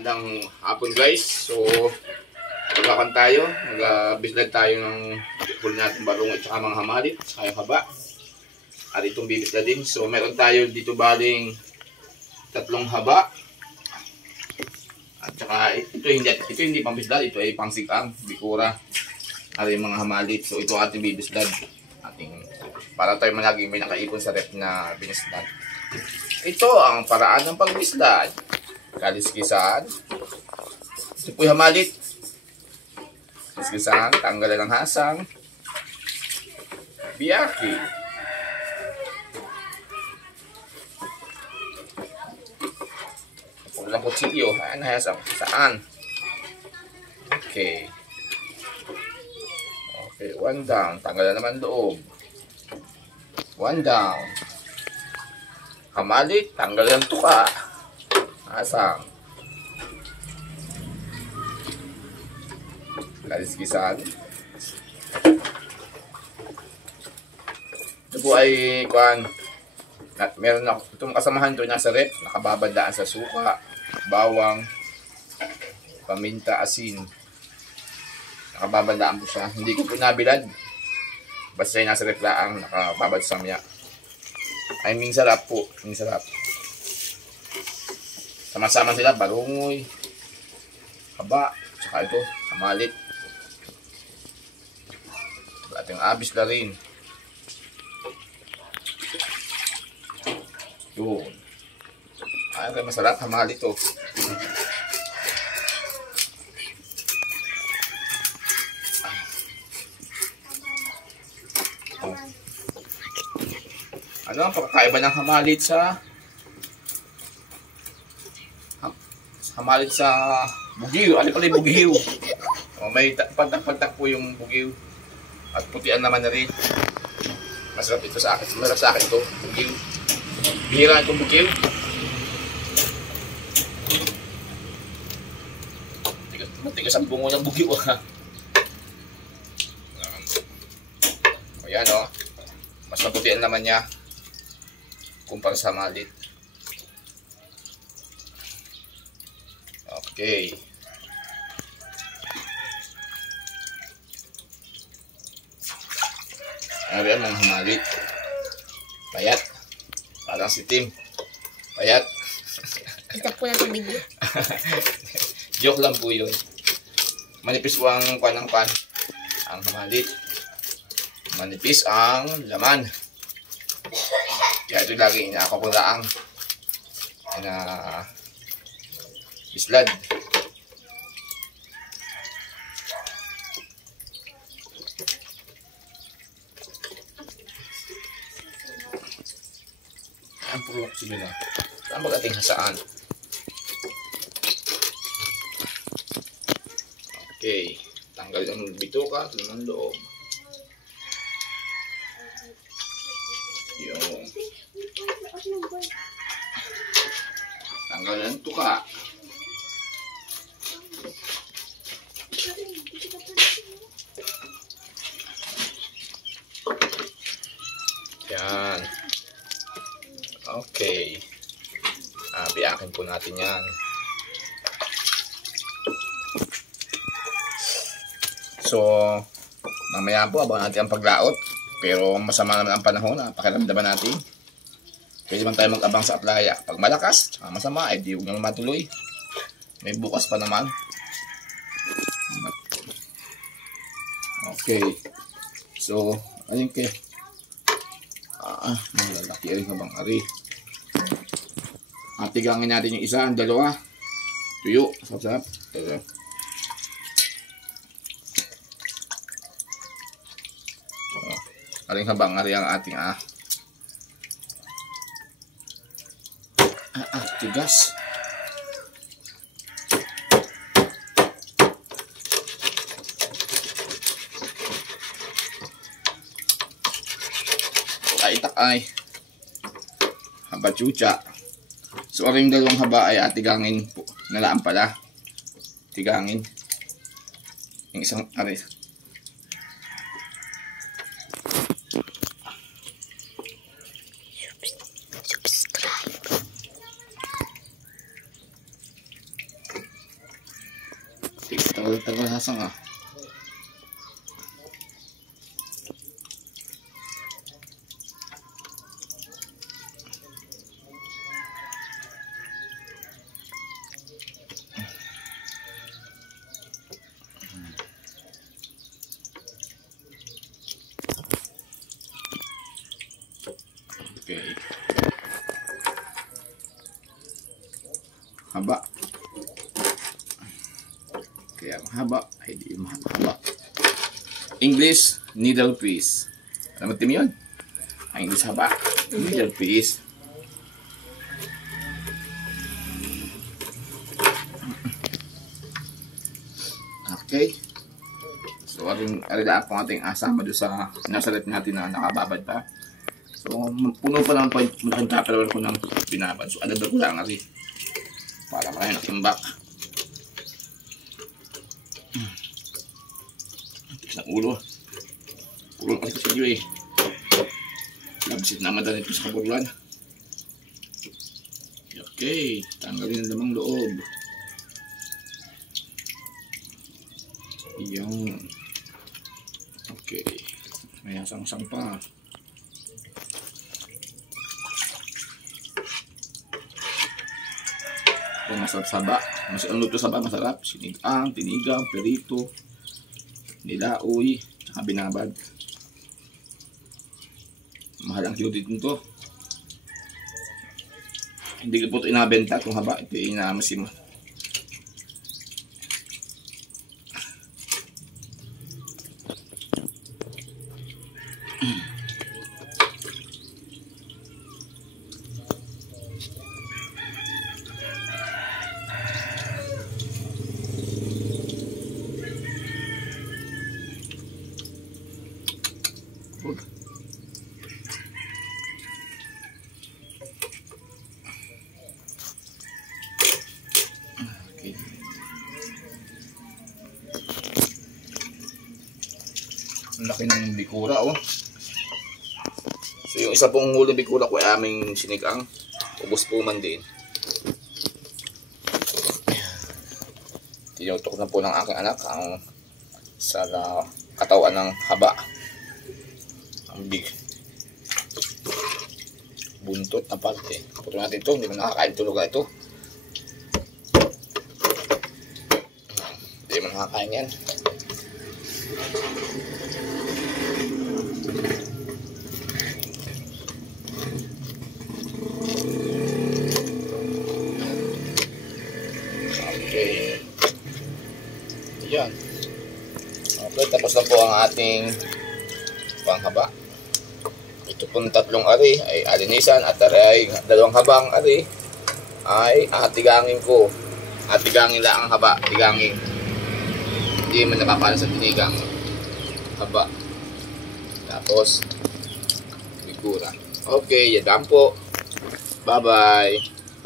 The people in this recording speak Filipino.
Magandang hapon guys. So, magakan tayo. Mag-bislad tayo ng full natin barong at saka mga hamalit, saka yung haba. At itong bibisla din. So, meron tayo dito baling 3 haba. At saka ito hindi pang bislad, ito ay pang sikang, bikura. At yung mga hamalit. So, ito ating bibislad. Para tayo malaging may nakaipon sa rep na binislad. Ito ang paraan ng pagbislad. Kaliskisan. Ito po yung hamalit. Kaliskisan, tanggalan ng hasang. Biyaki. Pulang kutsilyo. Ayan, hasang. Saan? Okay. Okay, 1 down. Tanggalan naman loob. 1 down. Hamalit, tanggalan tuka. Asang. Kaliskisan. Ito po ay meron na itong kasamahan doon nasa rep, nakababadaan sa suka, bawang, paminta, asin. Nakababadaan po siya. Hindi ko po nabilad. Basta yung nasa rep laang nakababad sa miya. Ay ming sarap po, ming sarap. Sama-sama sila, barungoy, haba, saka ito, hamalit. At yung abis na rin. Yun. Ay, kaya masarap, hamalit to. Ano ang pagkakaiba ng hamalit sa bugiw? Ano pala yung bugiw? May pagtak-pagtak po yung bugiw. At putian naman na rin. Masarap ito sa akin. Masarap sa akin ito, bugiw. Bihira itong bugiw. Matigas ang bungo ng bugiw. Ayan o. Mas maputian naman niya kumpara sa hamalit. Okay. Ano yan mga hamalit? Payat. Parang si Tim. Payat. Kita po natin video. Joke lang po yun. Manipis po ang ang hamalit. Manipis ang laman. Kaya ito lagi inaakapulaang bislad. Ang pulok sila. Saan mag-ating hasaan? Okay. Tanggal ang bituka at ng loob. Yung tanggal ang tuka. Yan. Okay. Biyakin po natin yan. So, mamaya po abang natin ang paglaot. Pero masama naman ang panahon, pakiramdaman natin. Pwede man tayo mag-abang sa playa. Pag malakas, masama, ay di huwag naman matuloy. May bukas pa naman. Okay. So, ayun kayo. Malalaki rin habang ari. Tigangin natin yung isa, ang dalawa. Tuyo. Sarap-sarap. Aring habang ari ang ating tigas. Itak ay haba chucha. So aring dalawang haba ay atigangin po. Nalaan pala. Tigangin. Yung isang ari. Tagal hasang ah. Okay. Haba. Kaya mahaba ay di mahaba. English, needle piece. Ano mo yun? Ang English haba. Needle piece. Okay. So, aridaan po ating asama doon sa nasalit natin na nakababad pa. So, puno pa lang po malaking tupperware ko ng binabad. So, adabal ko lang natin. Para marami nakimbak. Tigas ng ulo. Ulo kasi sa iyo eh. Labsit naman dahil ito sa kaburlan. Okay. Tanggalin ang lamang loob. Yan. Okay. May hasang-hasang pa. Masarap saba. Ang luto saba masarap. Sinigang, tinigang, perito, nilaoy, tsaka binabad. Mahal ang kilo dito nito. Hindi ko po ito inabenta itong haba. Ito inamasim. Okay. Ang laki ng bikura oh. So yung isa pong huling bikura ko ay aming sinigang. Ubos po man din. Tinutok na po ng aking anak ang sa katawan ng haba. Ang big buntot na parte. Puto natin ito, hindi mo nakakain tulog na ito. Hindi mo nakakain yan. Okay. Yan. Okay, tapos na po ang ating panghaba. Ito pong tatlong ari ay alinisan at ay dalawang habang ari ay atigangin ko. Atigangin lang ang haba, tigangin. Hindi man napapala sa tinigang. Haba. Tapos bigura. Okay, yan po. Bye-bye.